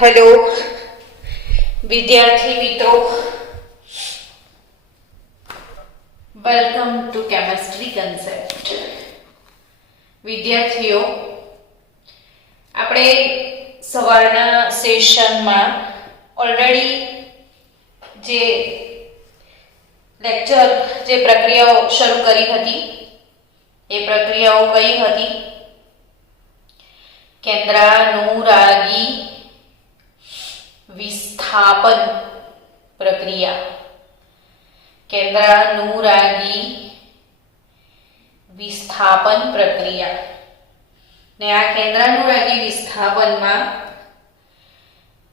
Hello વિદ્યાર્થી મિત્રો, welcome to chemistry concept. વિદ્યાર્થીઓ, આપણે સવારના સેશનમાં ઓલરેડી જે લેક્ચર જે પ્રક્રિયાઓ શરૂ કરી હતી એ પ્રક્રિયાઓ કઈ હતી? કેન્દ્રાનુરાગી વિસ્થાપન પ્રક્રિયા. કેન્દ્રાનુરાગી વિસ્થાપન પ્રક્રિયા. ને આ કેન્દ્રાનુરાગી વિસ્થાપનમાં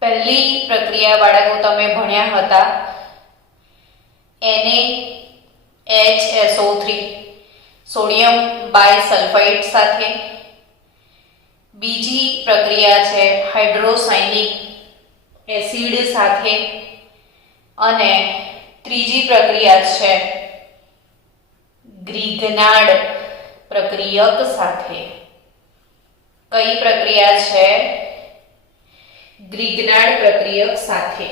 પહેલી પ્રક્રિયા બાળકો તમે ભણ્યા હતા NaHSO3 સોડિયમ બાયસલ્ફાઇડ સાથે. બીજી પ્રક્રિયા છે હાઇડ્રોસાયનિક એસિડ સાથે. અને ત્રીજી પ્રક્રિયા છે ગ્રિગ્નાર્ડ પ્રક્રિયક સાથે. કઈ પ્રક્રિયા છે? ગ્રિગ્નાર્ડ પ્રક્રિયક સાથે.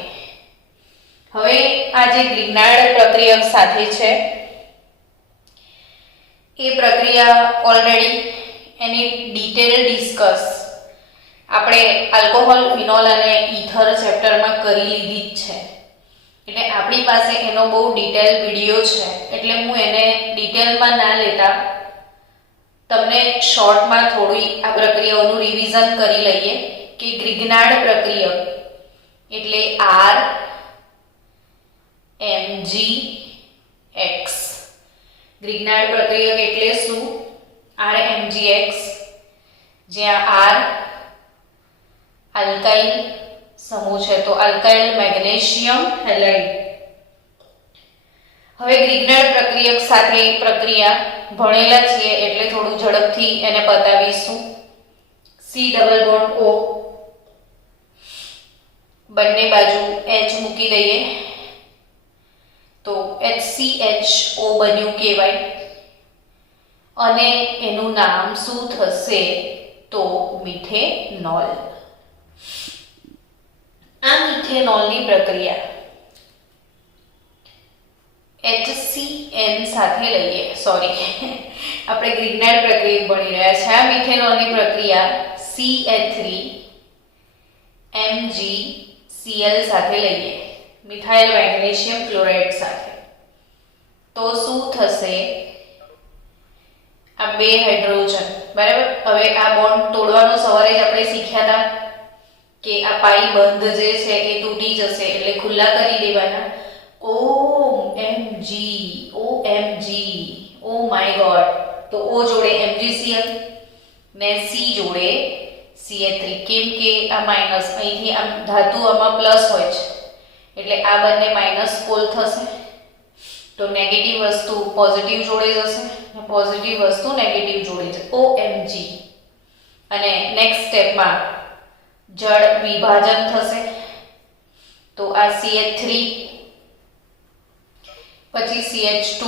હવે આ જે ગ્રિગ્નાર્ડ પ્રક્રિયક સાથે છે એ પ્રક્રિયા ઓલરેડી એની ડિટેલ ડિસ્કસ આપણે આલ્કોહોલ, ફિનોલ અને ઈથર ચેપ્ટરમાં કરી લીધી જ છે. એટલે આપણી પાસે એનો બહુ ડિટેલ વિડીયો છે, એટલે હું એને ડિટેલમાં ના લેતા તમને શોર્ટમાં થોડી આ પ્રક્રિયાઓનું રિવિઝન કરી લઈએ કે ગ્રિગ્નાર્ડ પ્રક્રિયક એટલે RMGX. ગ્રિગ્નાર્ડ પ્રક્રિયક એટલે શું? RMGX, જ્યાં R આલ્કાઇલ સમૂહ છે તો આલ્કાઇલ મેગ્નેશિયમ હેલાઇડ. હવે ગ્રિગ્નાર્ડ પ્રક્રિયક સાથે પ્રક્રિયા ભણેલા છીએ એટલે થોડું ઝડપથી એને બતાવીશું. C ડબલ બોન્ડ O, બંને બાજુ H મૂકી દઈએ તો HCHO બન્યું કહેવાય. અને એનું નામ શું થશે તો મિથેનોલ. આ મિથેનોલની પ્રક્રિયા HCN સાથે લઈએ. સોરી, આપણે ગ્રિગ્નાર્ડ પ્રક્રિયા ભણી રહ્યા છે. આ મિથેનોલની પ્રક્રિયા CH3MgCl સાથે લઈએ, મિથાઇલ મેગ્નેશિયમ ક્લોરાઇડ સાથે. તો શું થશે? આ બે હાઇડ્રોજન, બરાબર. હવે આ બોન્ડ તોડવાનો સવારે જ આપણે શીખ્યા હતા કે આ પાઈ બંધ જે છે એ તૂટી જશે એટલે ખુલ્લા કરી દેવાના. OMG, oh my God. તો O જોડે MgCl ને C જોડે CH3. કેમ કે આ માઇનસ અહીંથી આમ ધાતુ આમાં પ્લસ હોય છે એટલે આ બંને માઇનસ પોલ થશે તો નેગેટિવ વસ્તુ પોઝિટિવ જોડે જશે અને પોઝિટિવ વસ્તુ નેગેટિવ જોડે જશે. OMG. અને નેક્સ્ટ સ્ટેપમાં જળ વિભાજન થશે તો આ CH3 પછી CH2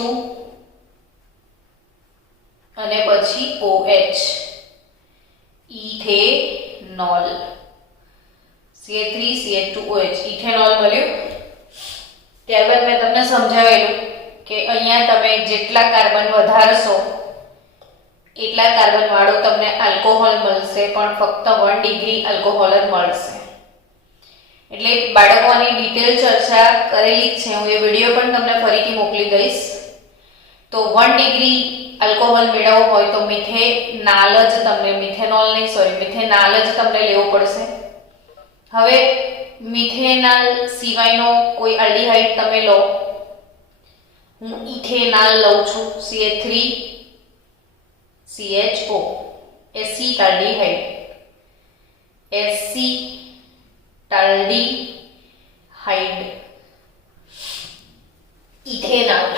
અને પછી OH, ethanol. CH3 CH2 OH, ethanol મળ્યું. ત્યારબાદ મેં તમને સમજાવેલું કે અહીંયા તમે જેટલા કાર્બન વધારશો એટલા કાર્બન વાળો તમને આલ્કોહોલ મળશે, પણ ફક્ત 1 ડિગ્રી આલ્કોહોલ જ મળશે. એટલે બાળકોની ડિટેલ ચર્ચા કરેલી જ છે, હું એ વિડીયો પણ તમને ફરીથી મોકલી દઈશ. તો 1 ડિગ્રી આલ્કોહોલ મેળવવો હોય તો મિથેનાલ જ તમને, મિથેનોલ નહીં, સોરી, મિથેનાલ જ તમને લેવો પડશે. હવે મિથેનાલ સિવાયનો કોઈ આલ્ડીહાઇડ તમે લો, હું ઇથેનાલ લઉં છું, CH3 CHO, એસિટાલ્ડીહાઇડ, એસિટાલ્ડીહાઇડ, ઇથેનાલ.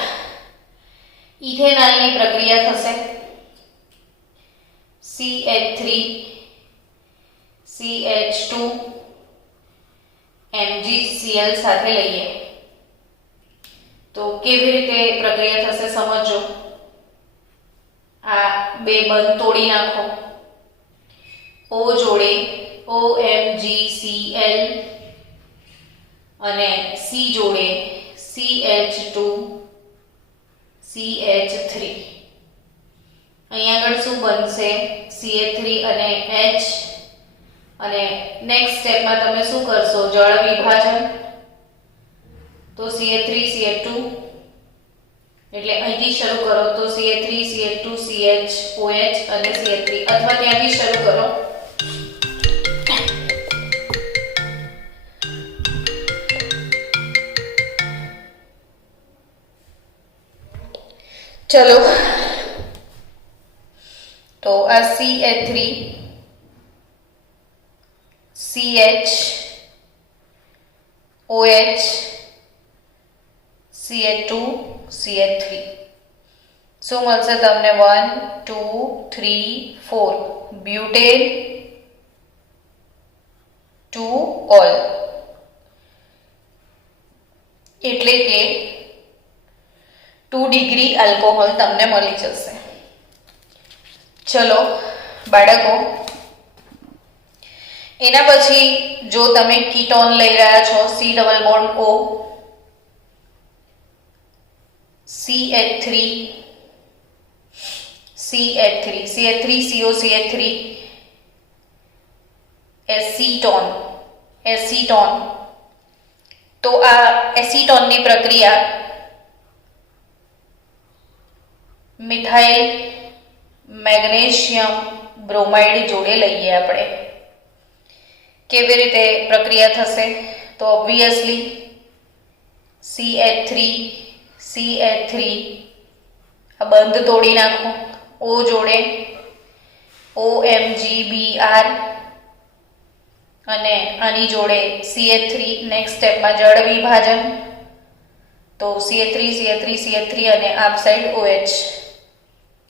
ઇથેનાલની પ્રક્રિયા થશે CH3 CH2 MgCl સાથે લઈએ તો કેવી રીતે પ્રક્રિયા થશે સમજો. આ બે બંધ તોડી નાખો. O જોડે OMgCl અને C જોડે CH2CH3. અહીંયા આગળ શું બનશે? Ca3 અને H. અને નેક્સ્ટ સ્ટેપમાં તમે શું કરશો? જળ વિભાજન. તો Ca3CH2 એટલે અહીંથી શરૂ કરો તો Ca3CH2 CHOH અને CH3 અથવા ત્યાંથી શરૂ કરો. ચલો તો આ CH3 CH OH CH2 CH3 શું મળશે તમને? 1 2 3 4 બ્યુટેન ટુ ઓલ એટલે કે 2 ડિગ્રી આલ્કોહોલ તમને મળી જશે. ચલો બાળકો, એના પછી જો તમે કીટોન લઈ રહ્યા છો C double bond O CH3 CH3CO acetone. તો આ એસીટોનની પ્રક્રિયા મિથાઇલ મેગ્નેશિયમ બ્રોમાઇડ જોડે લઈએ આપણે. કેવી રીતે પ્રક્રિયા થશે? તો ઓબ્વિયસલી CH3 આ બંધ તોડી નાખો. O જોડે OMgBr અને આની જોડે CH3. નેક્સ્ટ સ્ટેપમાં જળ વિભાજન. તો CH3 અને આ સાઈડ OH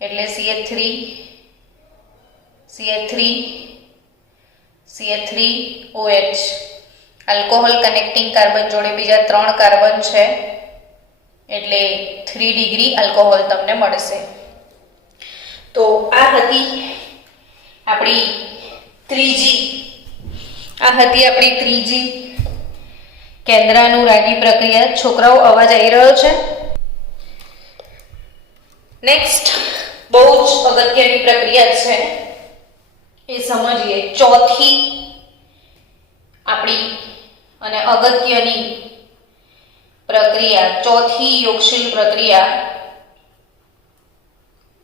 એટલે CH3OH. આલ્કોહોલ કનેક્ટિંગ કાર્બન જોડે બીજા 3 કાર્બન છે એટલે 3 ડિગ્રી આલ્કોહોલ તમને મળશે. તો આ હતી આપણી ત્રીજી કેન્દ્રાનુરાગી પ્રક્રિયા. છોકરાઓ અવાજ આવી રહ્યો છે? નેક્સ્ટ બહુ જ અગત્યની પ્રક્રિયા છે એ સમજીએ. ચોથી આપણી અને અગત્યની પ્રક્રિયા, ચોથી યોગશીલ પ્રક્રિયા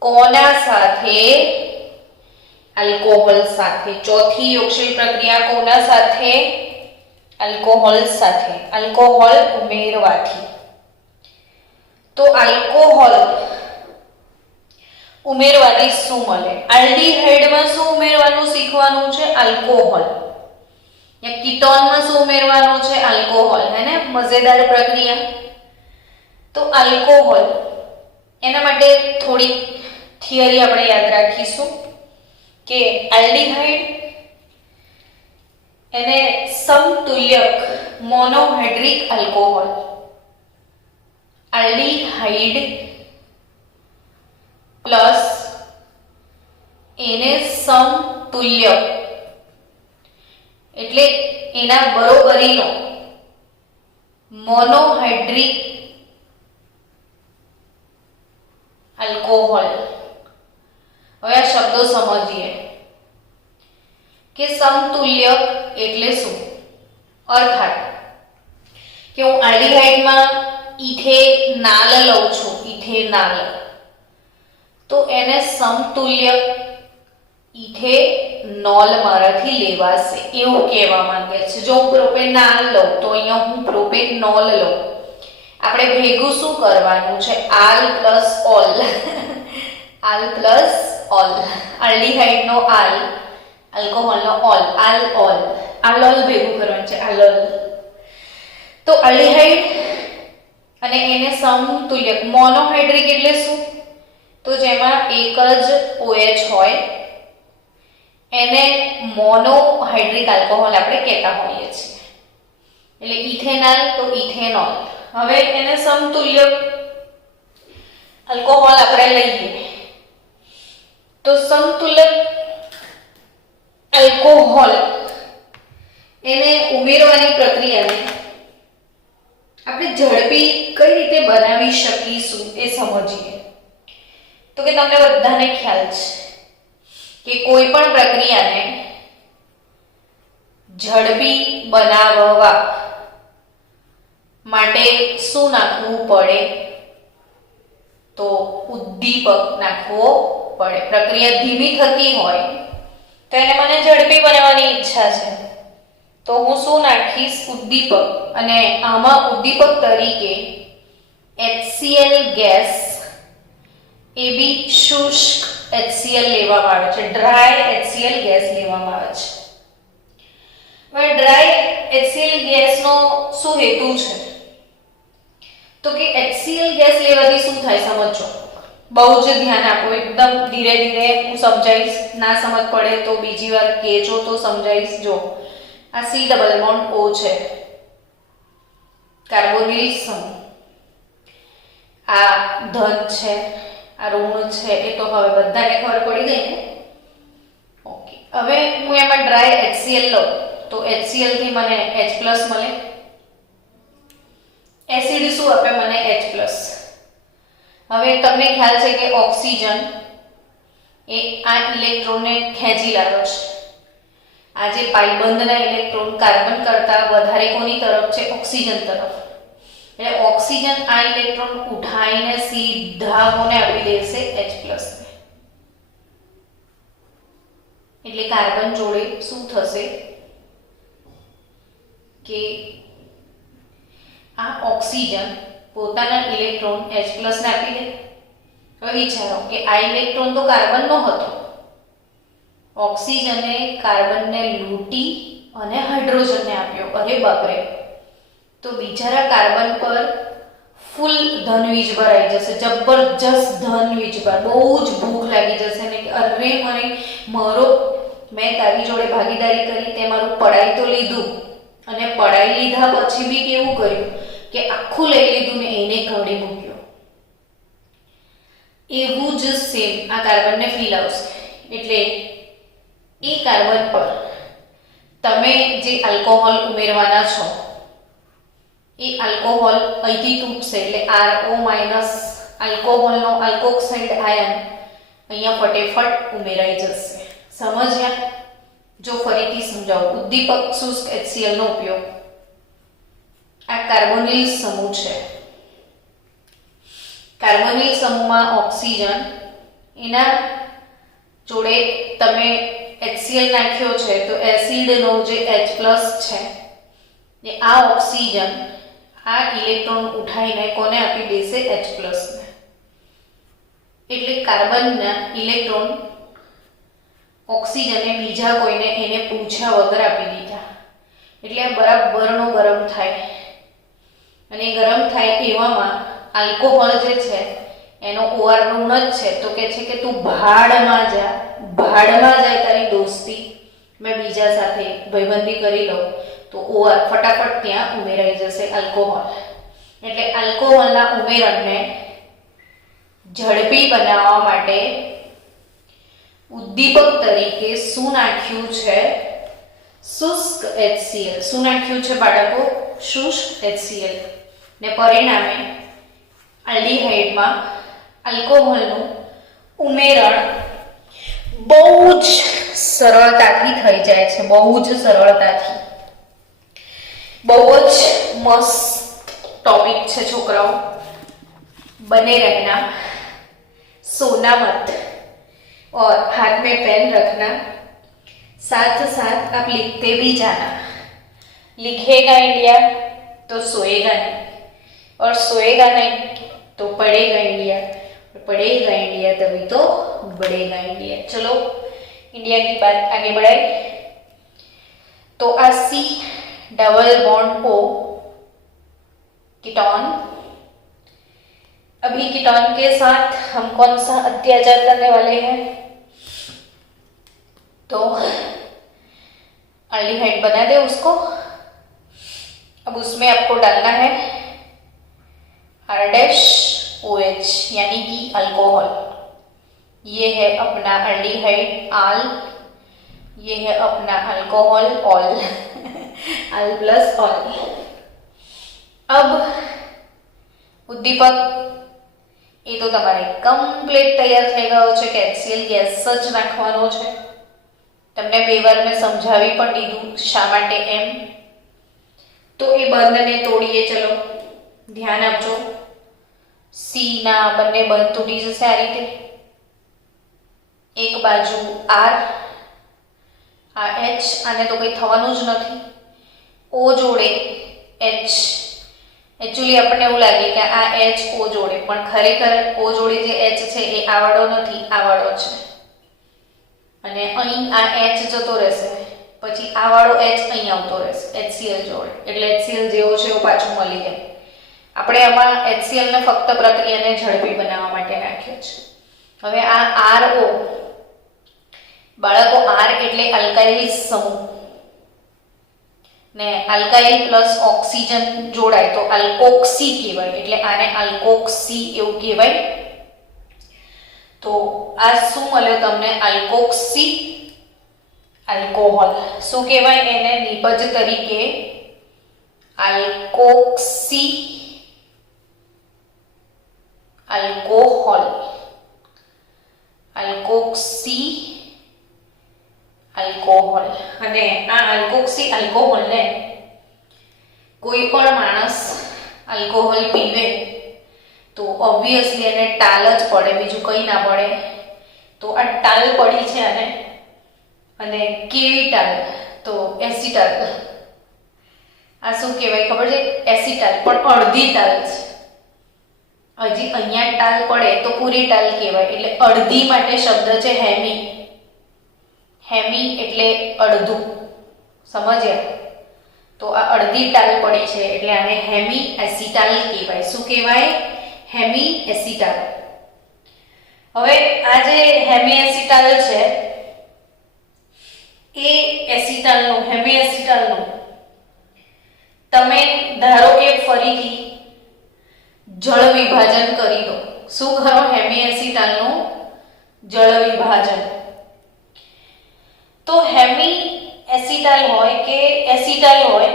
કોના સાથે? આલ્કોહોલ સાથે. ચોથી યોગશીલ પ્રક્રિયા કોના સાથે? આલ્કોહોલ સાથે. આલ્કોહોલ ઉમેરવાથી. તો આલ્કોહોલ ઉમેરવાથી શું મળે? આલ્ડીહાઇડમાં શું ઉમેરવાનું શીખવાનું છે? આલ્કોહોલ. યા કીટોનમાં શું ઉમેરવાનું છે? આલ્કોહોલ. હે ને? મજેદાર પ્રક્રિયા. તો આલ્કોહોલ, એના માટે થોડી થિયરી આપણે યાદ રાખીશું કે આલ્ડીહાઇડ એને સમતુલ્યક મોનોહાઇડ્રિક આલ્કોહોલ. આલ્ડીહાઇડ પ્લસ એને સમતુલ્ય એટલે એના બરોબરીનો મોનોહાઇડ્રિક આલ્કોહોલ. હવે આ શબ્દો સમજીએ કે સમતુલ્ય એટલે શું? અર્થાત કે હું આલ્ડીહાઇડમાં ઇથેનાલ લઉં છું, ઇથેનાલ, તો એને સમતુલ્ય ઇથેનોલ મારાથી લેવાશે એવું કહેવા માંગે છે. જો હું પ્રોપેનાલ લઉં તો અહીંયા હું પ્રોપેનોલ લઉં. આપણે ભેગું શું કરવાનું છે? આલ પ્લસ ઓલ. આલ પ્લસ ઓલ. આલ્ડીહાઇડનો આલ, આલ્કોહોલનો ઓલ, આલ ઓલ. આલોલ ભેગું કરવાનું છે, આલોલ. તો આલ્ડીહાઇડ અને એને સમતુલ્ય મોનોહાઇડ્રિક એટલે શું? તો જેમાં એક જ OH હોય એને મોનોહાઇડ્રિક આલ્કોહોલ આપણે કહેતા હોઈએ છીએ. એટલે ઇથેનાલ તો ઇથેનોલ. હવે એને સમતુલ્ય આલ્કોહોલ આપણે લઈએ તો સમતુલ્ય આલ્કોહોલ એને ઉમેરવાની પ્રક્રિયાને આપણે ઝડપી કઈ રીતે બનાવી શકીશું એ સમજીએ. તો કે તમને બધાને ખ્યાલ છે કે કોઈ પણ પ્રક્રિયાને ઝડપી બનાવવા માટે શું નાખવું પડે? તો ઉદ્દીપક નાખવો પડે. પ્રક્રિયા ધીમી થતી હોય તો એને મને ઝડપી બનાવવાની ઈચ્છા છે, તો હું શું નાખીશ? ઉદ્દીપક. અને આમાં ઉદ્દીપક તરીકે HCl ગેસ એ બી શુષ્ક HCl લેવામાં આવે છે, ડ્રાય HCl ગેસ લેવામાં આવે છે. હવે ડ્રાય HCl ગેસનો શું હેતુ છે? તો કે HCl ગેસ લેવાથી શું થાય સમજો. બહુ જ ધ્યાન આપો, એકદમ ધીરે ધીરે હું સમજાઈશ. ના સમજ પડે તો બીજી વાર કહેજો તો સમજાઈશ. જો આ C ડબલ બોન્ડ O છે, કાર્બોનિલ સમૂહ. આ ધન છે, આ ઋણ છે, એ તો હવે બધાને ખબર પડી ગઈ ને. ઓકે, હવે હું એમાં ડ્રાય HCl લઉં તો HCl થી મને H+ મળે. એસિડ શું આપે? મને H+. હવે તમને ખ્યાલ છે કે ઓક્સિજન એ આ ઇલેક્ટ્રોનને ખેંચી લાવે છે. આ જે પાઈબંધના ઇલેક્ટ્રોન કાર્બન કરતા વધારે કોની તરફ છે? ઓક્સિજન તરફ. એટલે ઓક્સિજન આ ઇલેક્ટ્રોન ઉઠાઈને સીધા કોને આપી દેશે? H+. એટલે કાર્બન જોડે શું થશે કે આ ઓક્સિજન પોતાના ઇલેક્ટ્રોન H+ ને આપી દે. હવે વિચારો કે આ ઇલેક્ટ્રોન તો કાર્બનનો હતો, ઓક્સિજને કાર્બનને લૂંટી અને હાઇડ્રોજનને આપ્યો. અરે બાપરે! તો બિચારા કાર્બન પર ફૂલ ધન વીજભાર આવી જશે, જબરજસ્ત ધન વીજભાર. બહુ જ ભૂખ લાગી જશે ને કે અરે મને મેં તારી જોડે ભાગીદારી કરી, તે મારું પડાઈ તો લીધું, અને પડાઈ લીધા પછી બી કેવું કર્યું કે આખું લઈ લીધું ને એને કવડી મૂક્યો. એવું જ સેમ આ કાર્બનને ફીલ આવશે. એટલે એ કાર્બન પર તમે જે આલ્કોહોલ ઉમેરવાના છો એ આલ્કોહોલ અહીંથી તૂટશે. એટલે RO- આલ્કોહોલનો આલ્કોક્સાઇડ આયન અહીંયા ફટેફટ ઉમેરાઈ જશે. સમજ્યા? જો ફરીથી સમજાવું. ઉદ્દીપક શુષ્ક HCl નો ઉપયોગ. આ કાર્બોનિલ સમૂહ છે. કાર્બોનિલ સમૂહમાં ઓક્સિજન, એના જોડે તમે HCl નાખ્યો છે તો એસિડનો જે H+ છે એ આ ઓક્સિજન આ ઇલેક્ટ્રોન ઉઠાઈને કોને આપી દેશે? H+. એટલે કાર્બનના ઇલેક્ટ્રોન ઓક્સિજને બીજા કોઈને એને પૂછ્યા વગર આપી દીધા. એટલે આ બરાબરનો ગરમ થાય, અને ગરમ થાય એવામાં આલ્કોહોલ જે છે એનો OR ઋણ જ છે. તો કે છે કે તું ભાડમાં જા, ભાડમાં જાય તારી દોસ્તી, મેં બીજા સાથે ભાઈબંધી કરી લઉં. તો OR ફટાફટ ત્યાં ઉમેરાઈ જશે આલ્કોહોલ. એટલે આલ્કોહોલના ઉમેરણને ઝડપી બનાવવા માટે ઉદ્દીપક તરીકે શું નાખ્યું છે? શુષ્ક HCl. શું નાખ્યું છે બાળકો? શુષ્ક HCl. ને પરિણામે આલ્ડીહાઇડમાં આલ્કોહોલનું ઉમેરણ બહુ જ સરળતાથી થઈ જાય છે. બહુ જ સરળતાથી. બહુ જ મસ્ત ટોપિક છે છોકરાઓ. बने रहना, सोना मत और हाथ में पेन रखना, साथ साथ आप लिखते भी जाना. लिखेगा इंडिया तो सोएगा नहीं, और सोएगा नहीं तो पढ़ेगा इंडिया, और पढ़ेगा इंडिया तभी तो बढ़ेगा इंडिया. चलो इंडिया की बात आगे बढ़ाए. तो C double bond O ketone. अभी कीटोन के साथ हम कौन सा अत्याचार करने वाले हैं? तो एल्डिहाइड बना दे उसको. अब उसमें आपको डालना है R-OH यानी कि अल्कोहल. ये है अपना एल्डिहाइड आल, ये है अपना अल्कोहल ऑल. अल प्लस ऑल। अब उद्दीपक એ તો તમારે કમ્પ્લીટ તૈયાર થઈ ગયો છે કે HCl ગેસ જ નાખવાનો છે। તમને બે વાર મેં સમજાવી પણ દીધું શા માટે એમ। તો એ બંધને તોડીએ, ચલો ધ્યાન આપજો। C ના બંને બંધ તૂટી જશે આ રીતે। એક બાજુ R, આ H, આને તો કંઈ થવાનું જ નથી। O જોડે H, एक्चुअली આપણને એવું લાગે કે આ H O જોડે, પણ ખરેખર O જોડે જે H છે એ આવાળો નથી, આવાળો છે। અને અહીં આ H જતો રહેશે, પછી આવાળો H અહીં આવતો રહેશે HCl જોડે, એટલે HCl જેવો છે એવું પાછું મળી જાય। આપણે આમાં HCl ને ફક્ત પ્રક્રિયાને ઝડપી બનાવવા માટે નાખ્યો છે। હવે આ RO, બાળકો R એટલે આલ્કાઇલ સમૂહ ને આલ્કાઇલ પ્લસ ઓક્સિજન જોડાય તો આલ્કોક્સી કહેવાય, એટલે આને આલ્કોક્સી એવું કહેવાય। તો આ શું મળ્યો તમને? Alkoxy alcohol. શું કહેવાય એને નિપજ તરીકે? Alkoxy alcohol, alkoxy alcohol. અને આ આલ્કોક્સી આલ્કોહોલને કોઈ પણ માણસ આલ્કોહોલ પીવે તો ઓબ્વિયસલી એને ટાલ જ પડે, બીજું કંઈ ના પડે। તો આ ટાલ પડી છે અને કેવી ટાલ? તો એસિટાલ। આ શું કહેવાય ખબર છે? એસિટાલ, પણ અડધી ટાલ છે। હજી અહીંયા ટાલ પડે તો પૂરી ટાલ કહેવાય, એટલે અડધી માટે શબ્દ છે હેમી। હેમી એટલે અડધું, સમજ્યા? તો આ અડધી ટાલ પડી છે એટલે આને હેમી એસિટાલ કહેવાય। શું કહેવાય? Hemi acetal. હવે આ જે હેમી એસિટાલ છે એ એસિટાલનું, હેમી એસિટાલનું તમે ધારો કે ફરીથી જળ વિભાજન કરી દો। શું કરો? હેમી એસિટાલનું જળ વિભાજન। તો હેમી એસિટાલ હોય કે એસિટાલ હોય,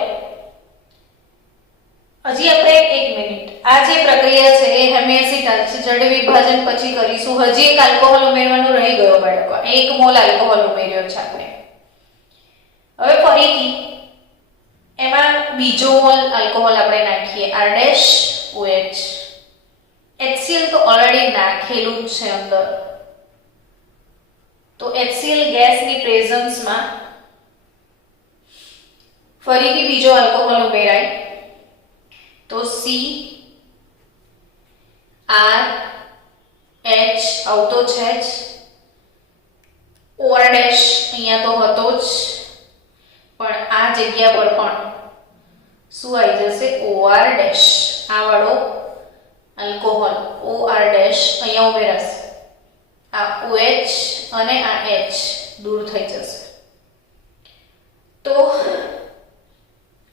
હજી આપણે એક મિનિટ, આ જે પ્રક્રિયા છે એ હેમી એસિટાલ છે, જળ વિભાજન પછી કરીશું। હજી એક આલ્કોહોલ ઉમેરવાનું રહી ગયો બાળકો, 1 મોલ આલ્કોહોલ ઉમેર્યો છે આપણે। હવે ફરીથી એમાં બીજો મોલ આલ્કોહોલ આપણે નાખીએ, R-OH। HCl તો ઓલરેડી નાખેલું જ છે અંદર, તો HCl ગેસની પ્રેઝન્સમાં ફરીથી બીજો આલ્કોહોલ ઉમેરાય તો C R H આવતો છે જ, OR ડેશ અહીંયા તો હતો જ, પણ આ જગ્યા પર પણ શું આવી જશે? OR ડેશ, આ વાળો આલ્કોહોલ OR ડેશ અહીંયા ઉમેરાશે। આ OH અને આ H દૂર થઈ જશે। તો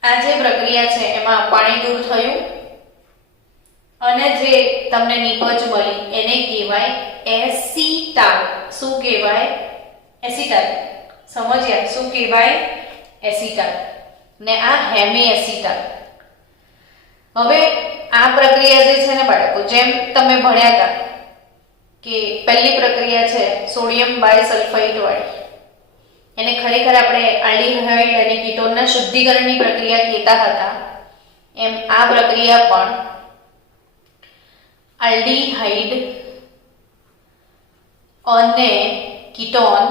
આ જે પ્રક્રિયા છે એમાં પાણી દૂર થયું અને જે તમને નિપજ મળી એને કહેવાય એસિટાલ। શું કહેવાય? એસિટાલ। સમજ્યા? શું કહેવાય? એસિટાલ। ને આ હેમી એસિટાલ। હવે આ પ્રક્રિયા જે છે ને બાળકો, જેમ તમે ભણ્યા હતા કે પહેલી પ્રક્રિયા છે સોડિયમ બાયસલ્ફાઇડ વાળી, એને ખરેખર આપણે આલ્ડીહાઇડ અને કીટોનના શુદ્ધિકરણની પ્રક્રિયા કહેતા હતા, એમ આ પ્રક્રિયા પણ આલ્ડીહાઇડ અને કીટોન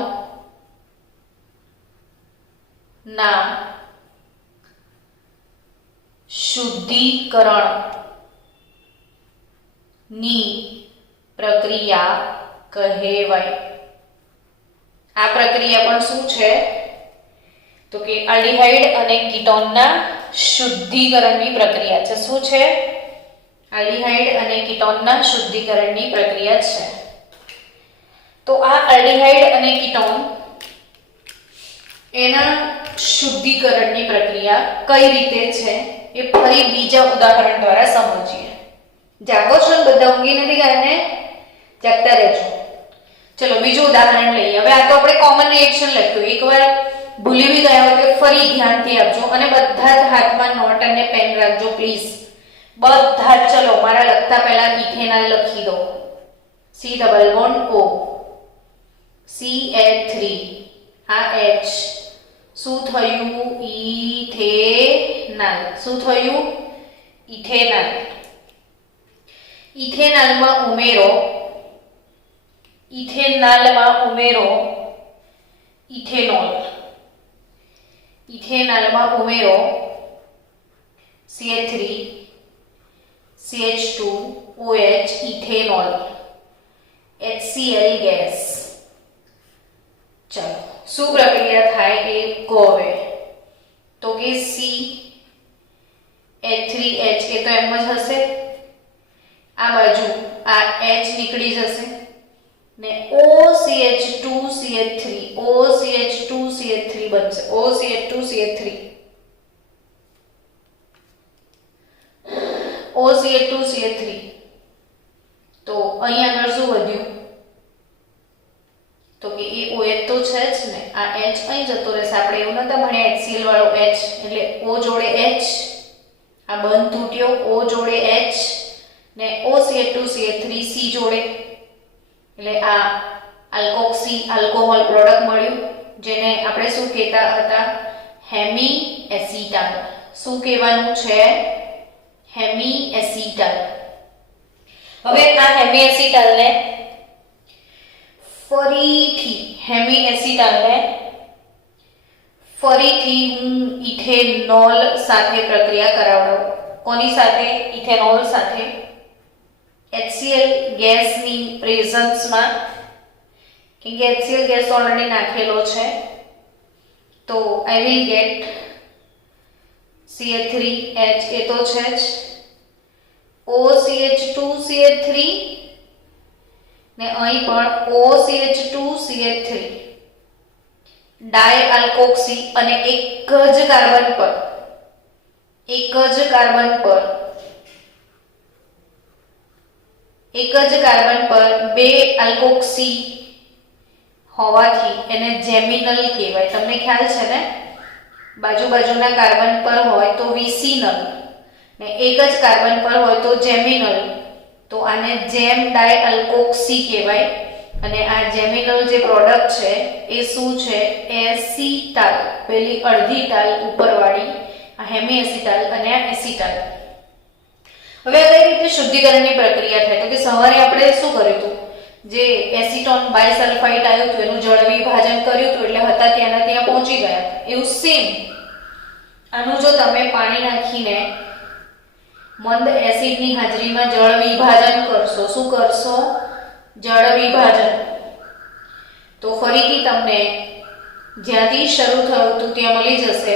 ના શુદ્ધિકરણ ની પ્રક્રિયા કહેવાય। આ પ્રક્રિયા પણ શું છે? તો કે આલ્ડીહાઇડ અને કીટોનના શુદ્ધિકરણની પ્રક્રિયા છે। શું છે? આલ્ડીહાઇડ અને કીટોનના શુદ્ધિકરણની પ્રક્રિયા છે। તો આ આલ્ડીહાઇડ અને કીટોન એના શુદ્ધિકરણની પ્રક્રિયા કઈ રીતે છે એ ફરી બીજા ઉદાહરણ દ્વારા સમજીએ। જાગો છો ને બધા? ઊંઘી નથી ગયા ને? જાગતા રહેજો। ચલો બીજું ઉદાહરણ લઈએ। હવે આ તો આપણે કોમન રિએક્શન લખ્યું, એકવાર ભૂલી બી ગયા હોય તો ફરી ધ્યાનથી આપજો અને બધા જ હાથમાં નોટ અને પેન રાખજો પ્લીઝ. બધા જ. ચલો મારા લખતા પહેલા ઇથેનોલ લખી દો. C double bond O CH3 આ H શું થયું? ઇથેનોલ. શું થયું? ઇથેનોલ. ઇથેનોલમાં ઉમેરો ઇથેનોલ. ઇથેનોલમાં ઉમેરો CH3 CH2 OH ethanol HCl gas. ચલો શું પ્રક્રિયા થાય એ કહો હવે. તો કે CH3H એ તો એમ જ હશે. આ બાજુ આ H નીકળી જશે ને OCH2CH3 OCH2CH3 બનશે. OCH2CH3 OCH2CH3. તો અહીં આગળ શું વધ્યું? તો કે એ OH તો છે જ ને. આ H અહીં જતો રહેશે. આપણે એવું નતા ભણ્યા HCl વાળો H એટલે O જોડે H. આ બંધ તૂટ્યો. O જોડે H ને OCH2CH3 C જોડે એટલે આ આલ્કોક્સી આલ્કોહોલ પ્રોડક્ટ મળ્યું જેને આપણે શું કહેતા હતા? Hemi acetal. શું કહેવાનું છે? Hemi acetal. હવે આ હેમી એસિટાલને ફરીથી હું ઇથેનોલ સાથે પ્રક્રિયા કરાવડાવું. કોની સાથે? ઇથેનોલ સાથે. HCl ગેસની પ્રેઝન્સમાં. કેમ કે HCl ગેસ ઓલરેડી નાખેલો છે તો આઈ વિલ ગેટ CH3H એ તો છે જ. OCH2CH3 ને અહીં પણ OCH2CH3 ડાયઆલ્કોક્સી અને એક જ કાર્બન પર બે આલ્કોક્સી હોવાથી એને જેમિનલ કહેવાય. તમને ખ્યાલ છે ને? બાજુના કાર્બન પર હોય તો વિસિનલ ને એક જ કાર્બન પર હોય તો જેમિનલ. તો આને જેમ ડાયઆલ્કોક્સી કહેવાય. અને આ જેમિનલ જે પ્રોડક્ટ છે એ શું છે? એસિટાલ. પેલી અડધી ટાલ ઉપરવાળી આ હેમી એસિટાલ અને આ એસિટાલ. હવે કઈ રીતે શુદ્ધિકરણની પ્રક્રિયા થાય? તો કે સવારે આપણે શું કર્યું હતું? જે એસિટોન બાયસલ્ફાઇડ આવ્યું હતું એનું જળ વિભાજન કર્યું હતું એટલે હતા ત્યાંના ત્યાં પહોંચી ગયા. એવું સેમ આનું જો તમે પાણી નાખીને મંદ એસિડની હાજરીમાં જળ વિભાજન કરશો. શું કરશો? જળ વિભાજન. તો ફરીથી તમને જ્યાંથી શરૂ થયું હતું ત્યાં મળી જશે.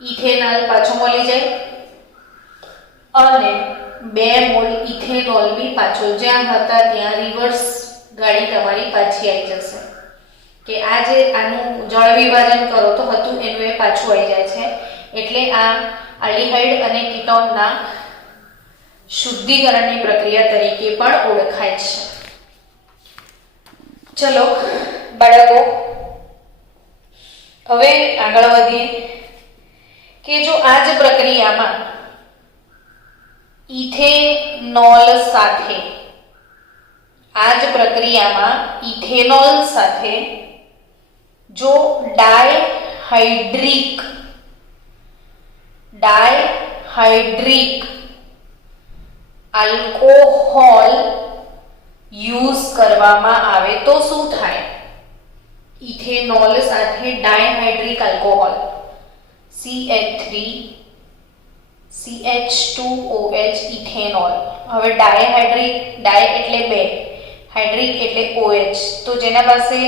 ઇથેનોલ પાછો મળી જાય અને 2 મોલ ઇથેનોલ બી પાછો જ્યાં હતા ત્યાં રિવર્સ ગાડી તમારી પાછી આવી જશે. કે આ જે આનું જળ વિભાજન કરો તો હતું એનું એ પાછું આવી જાય છે. એટલે આ આલ્ડિહાઇડ અને કીટોનના શુદ્ધિકરણની પ્રક્રિયા તરીકે પણ ઓળખાય છે. ચલો બાળકો હવે આગળ વધીએ કે જો આ જ પ્રક્રિયામાં ઇથેનોલ સાથે જો ડાયહાઇડ્રિક આલ્કોહોલ યુઝ કરવામાં આવે તો શું થાય? ઇથેનોલ સાથે ડાયહાઇડ્રિક આલ્કોહોલ CH3 CH2OH ઇથેનોલ. હવે ડાયહાઇડ્રિક, ડાય એટલે 2, હાઇડ્રિક એટલે OH. તો જેના પાસે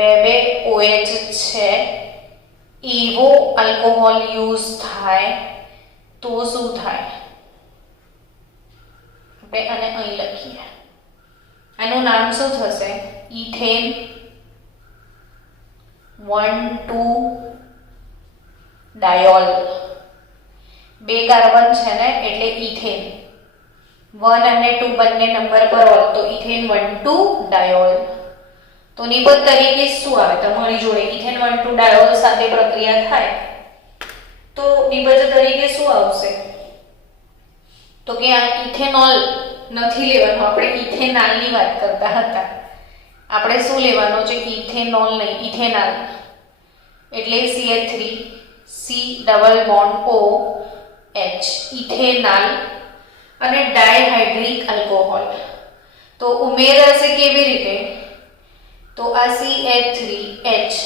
2 OH છે એવો આલ્કોહોલ યુઝ થાય તો શું થાય? આપણે આને અહીં લખીએ. આનું નામ શું થશે? ઇથેન 1,2-ડાયોલ. 2 કાર્બન છે ને એટલે ઇથેન. 1 અને 2 બંને નંબર પર હોય તો ઇથેન 1,2-ડાયોલ. તો તો નિપજ તરીકે શું આવે તમારી જોડે ઇથેન 1,2 ડાયોલ સાથે પ્રક્રિયા થાય તો નિપજ તરીકે શું આવશે તો કે આ ઇથેનોલ નથી લેવાનું, આપણે ઇથેનાલની વાત કરતા હતા. આપણે શું લેવાનું છે? ઇથેનોલ નહીં, ઇથેનાલ. એટલે CH3 C double bond O H ઇથેનાલ અને ડાયહાઇડ્રિક આલ્કોહોલ. તો ઉમેરાશે કેવી રીતે? તો આ CH3H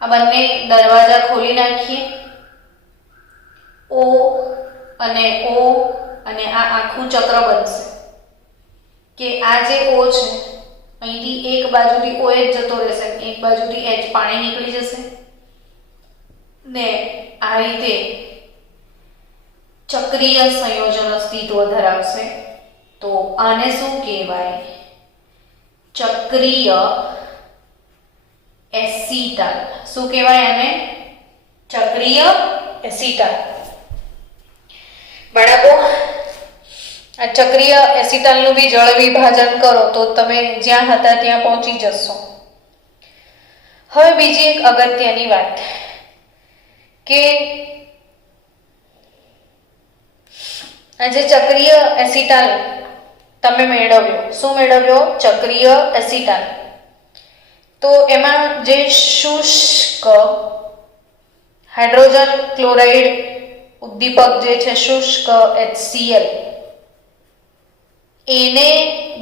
આ બંને દરવાજા ખોલી નાખીએ. O અને O અને આ આખું ચક્ર બનશે કે આ જે O છે અહીંથી એક બાજુથી OH જતો રહેશે, એક બાજુથી H પાણી નીકળી જશે ને આ રીતે ચક્રીય સંયોજન અસ્તિત્વ ધરાવશે. તો આને શું કહેવાય? ચક્રીય એસિટાલ. શું કહેવાય આને? ચક્રીય એસિટાલ. બાળકો આ ચક્રીય એસિટાલનું બી જળ વિભાજન કરો તો તમે જ્યાં હતા ત્યાં પહોંચી જશો. હવે બીજી એક અગત્યની વાત કે આ જે ચક્રીય એસિટાલ તમે મેળવ્યો, શું મેળવ્યો? ચક્રીય એસિટાલ. તો એમાં જે શુષ્ક હાઇડ્રોજન ક્લોરાઇડ ઉદ્દીપક જે છે શુષ્ક HCl એને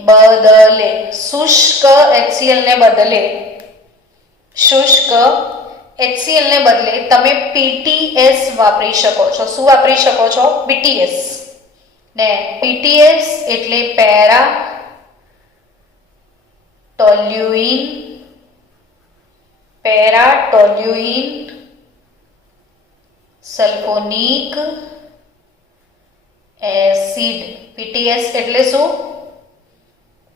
બદલે શુષ્ક HCl ને બદલે તમે PTS વાપરી શકો છો. શું વાપરી શકો છો? PTS. ને PTS એટલે para toluene sulphonic acid. PTS એટલે શું?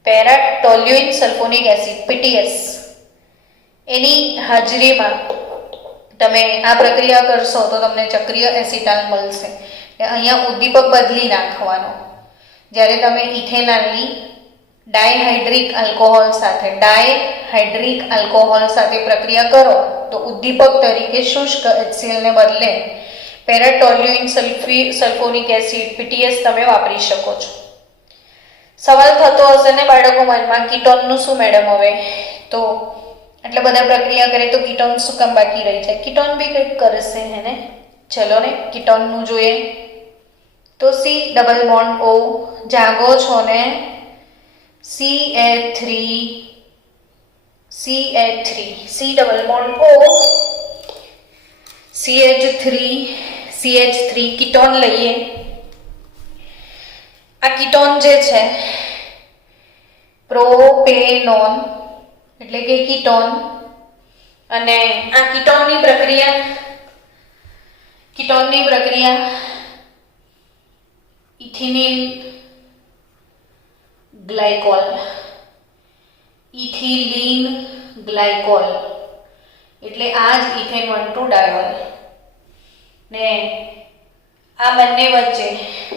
Para toluene sulphonic acid, PTS. એની હાજરીમાં તમે આ પ્રક્રિયા કરશો તો તમને ચક્રીય એસિટાલ મળશે. અહીંયા ઉદ્દીપક બદલી નાખવાનો. જ્યારે તમે ઇથેનાલની ડાયહાઇડ્રિક આલ્કોહોલ સાથે પ્રક્રિયા કરો તો ઉદ્દીપક તરીકે શુષ્ક HCl ને બદલે પેરાટોલ્યુઇન સલ્ફોનિક એસિડ PTS તમે વાપરી શકો છો. સવાલ થતો હશે ને બાળકો મનમાં, કીટોનનું શું મેડમ? હવે તો એટલે બધા પ્રક્રિયા કરે તો કીટોન શું કામ બાકી રહી જાય? કીટોન બી કંઈક કરશે હેને. ચલો ને કીટોનનું જોઈએ. તો C ડબલ બોન્ડ O જાગો છો ને CH3 C double bond O CH3 ketone લઈએ. આ કીટોન જે છે પ્રોપેનોન એટલે કે કીટોન, અને આ કીટોનની પ્રક્રિયા ઇથિલિન ગ્લાયકોલ એટલે આ જ ઇથેન 1,2 ડાયોલ ને આ બંને વચ્ચે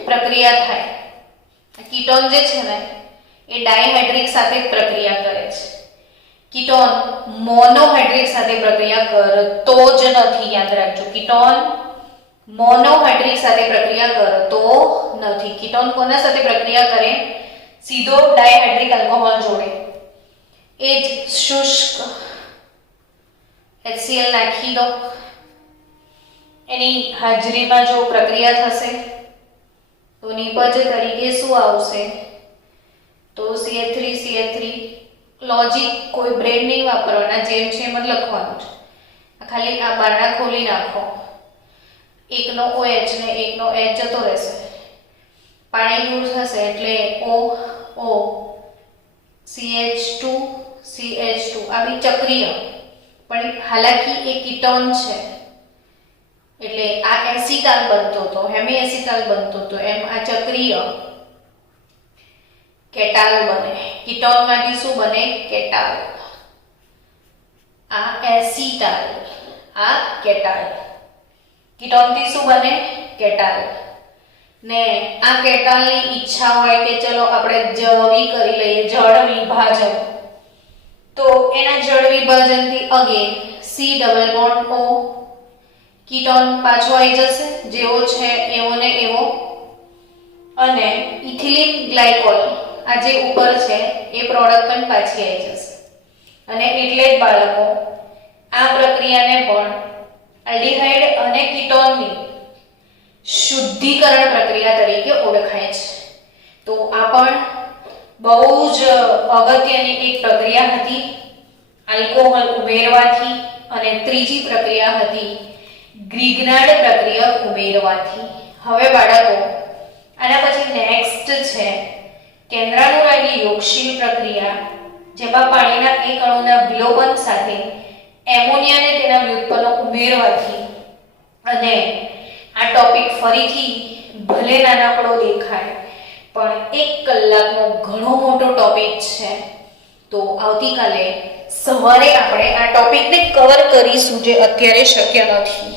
પ્રક્રિયા થાય. કીટોન જે છે ને એ ડાયહાઇડ્રિક સાથે પ્રક્રિયા કરે છે. કીટોન મોનોહાઇડ્રિક સાથે પ્રક્રિયા કરતો જ નથી. યાદ રાખજો, કીટોન મોનોહાઇડ્રિક સાથે પ્રક્રિયા કરતો નથી. કીટોન કોના સાથે પ્રક્રિયા કરે? સીધો ડાયહાઇડ્રિક આલ્કોહોલ જોડે. એ જ શુષ્ક HCl નાખી દો, એની હાજરીમાં જો પ્રક્રિયા થશે તો નિપજ તરીકે શું આવશે? તો CH3 લોજિક કોઈ બ્રેન નહીં વાપરવાના, જેમ છે એમ જ લખવાનું છે. ખાલી આ બારણા ખોલી નાખો, એકનો OH ને એકનો H જતો રહેશે, પાણી દૂર થશે એટલે O CH2 આવી ચક્રીય, પણ હાલાકી એ કીટોન છે એટલે આ એસિટાલ બનતો હતો, હેમી એસિટાલ બનતો હતો, એમ આ ચક્રીય કેટાલ બને. કીટોન માંથી શું બને? કેટાલ. આ એસિટાલ, આ કેટાલ. કીટોન થી શું બને? કેટાલ. ને આ કેટાલની ઈચ્છા હોય કે ચલો આપણે જવી કરી લઈએ, જળ વિભાજન, તો એના જળ વિભાજનથી again C double bond O, ketone પાછો આવી જશે જેવો છે એવો ને એવો, અને ઇથિલિન ગ્લાયકોલ આ જે ઉપર છે એ પ્રોડક્ટ પણ પાછી આવી જશે. અને એટલે જ બાળકો આ પ્રક્રિયાને પણ આલ્ડીહાઇડ અને કીટોનની શુદ્ધિકરણ પ્રક્રિયા તરીકે ઓળખાય છે. તો આ પણ બહુ જ અગત્યની એક પ્રક્રિયા હતી આલ્કોહોલ ઉમેરવાથી, અને ત્રીજી પ્રક્રિયા હતી ગ્રિગ્નાર્ડ પ્રક્રિયા ઉમેરવાથી. હવે બાળકો આના પછી નેક્સ્ટ છે કેન્દ્રાનુરાગી યોગશીલ પ્રક્રિયા, જેમાં પાણીના એક અણુના વિલોપન સાથે એમોનિયાને તેના વ્યુત્પન્નો ઉમેરવાથી. અને આ ટોપિક ફરીથી ભલે નાનકડો દેખાય પણ 1 કલાકનો ઘણો મોટો ટોપિક છે. તો આવતીકાલે સવારે આપણે આ ટોપિકને કવર કરીશું જે અત્યારે શક્ય નથી.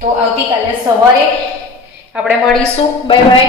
તો આવતીકાલે સવારે આપણે મળીશું. Bye bye.